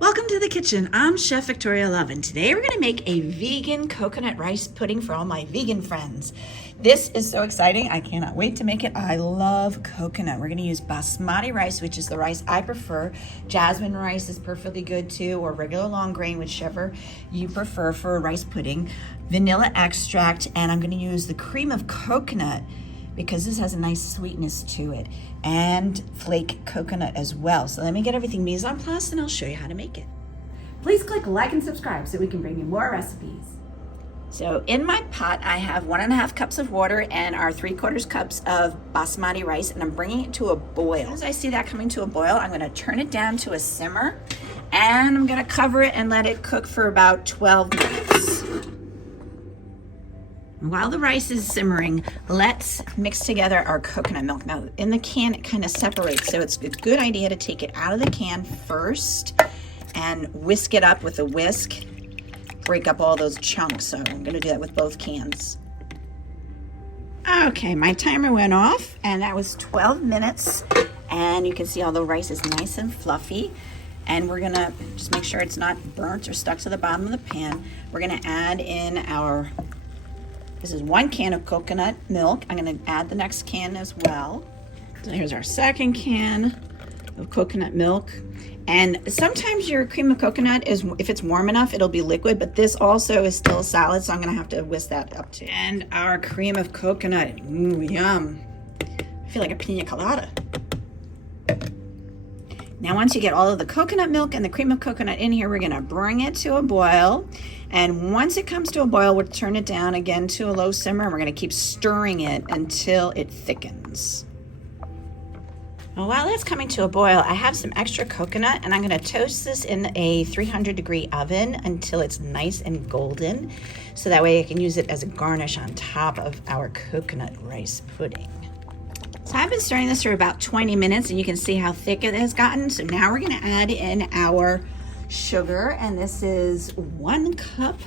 Welcome to the kitchen. I'm Chef Victoria Love, and today we're going to make a vegan coconut rice pudding for all my vegan friends. This is so exciting. I cannot wait to make it. I love coconut. We're going to use basmati rice, which is the rice I prefer. Jasmine rice is perfectly good too, or regular long grain, whichever you prefer for a rice pudding. Vanilla extract, and I'm going to use the cream of coconut because this has a nice sweetness to it, and flake coconut as well. So let me get everything mise en place and I'll show you how to make it. Please click like and subscribe so we can bring you more recipes. So in my pot, I have 1.5 cups of water and our 3/4 cups of basmati rice, and I'm bringing it to a boil. As I see that coming to a boil, I'm gonna turn it down to a simmer, and I'm gonna cover it and let it cook for about 12 minutes. While the rice is simmering, let's mix together our coconut milk. Now, in the can, it kind of separates, so it's a good idea to take it out of the can first and whisk it up with a whisk. Break up all those chunks, so I'm gonna do that with both cans. Okay, my timer went off, and that was 12 minutes, and you can see all the rice is nice and fluffy. And we're gonna just make sure it's not burnt or stuck to the bottom of the pan. We're gonna add in this is 1 can of coconut milk. I'm gonna add the next can as well. So here's our second can of coconut milk. And sometimes your cream of coconut is, if it's warm enough, it'll be liquid, but this also is still solid, so I'm gonna have to whisk that up too. And our cream of coconut, ooh, yum. I feel like a pina colada. Now, once you get all of the coconut milk and the cream of coconut in here, we're gonna bring it to a boil. And once it comes to a boil, we'll turn it down again to a low simmer, and we're gonna keep stirring it until it thickens. Well, while that's coming to a boil, I have some extra coconut, and I'm gonna toast this in a 300-degree oven until it's nice and golden, so that way I can use it as a garnish on top of our coconut rice pudding. So I've been stirring this for about 20 minutes, and you can see how thick it has gotten. So now we're gonna add in our sugar, and this is 1 cup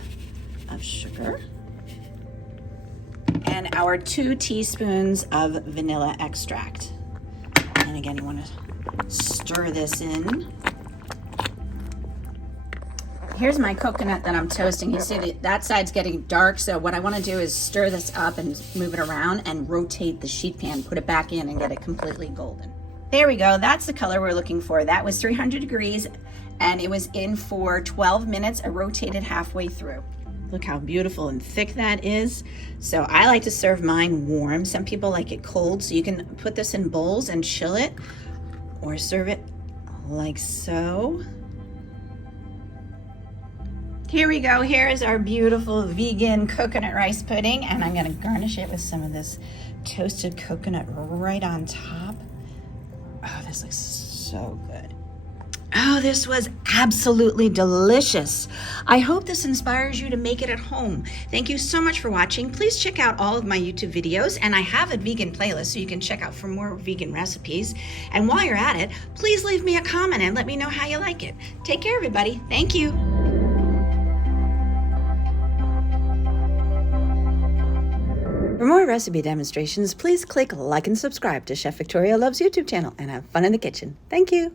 of sugar, and our 2 teaspoons of vanilla extract. And again, you want to stir this in. Here's my coconut that I'm toasting. You see that side's getting dark, so what I want to do is stir this up and move it around and rotate the sheet pan, put it back in and get it completely golden. There we go. That's the color we're looking for. That was 300 degrees, and it was in for 12 minutes. I rotated halfway through. Look how beautiful and thick that is. So I like to serve mine warm. Some people like it cold, so you can put this in bowls and chill it, or serve it like so. Here we go. Here is our beautiful vegan coconut rice pudding, and I'm gonna garnish it with some of this toasted coconut right on top. Oh, this looks so good. Oh, this was absolutely delicious. I hope this inspires you to make it at home. Thank you so much for watching. Please check out all of my YouTube videos, and I have a vegan playlist so you can check out for more vegan recipes. And while you're at it, please leave me a comment and let me know how you like it. Take care, everybody. Thank you. For more recipe demonstrations, please click like and subscribe to Chef Victoria Love's YouTube channel and have fun in the kitchen. Thank you.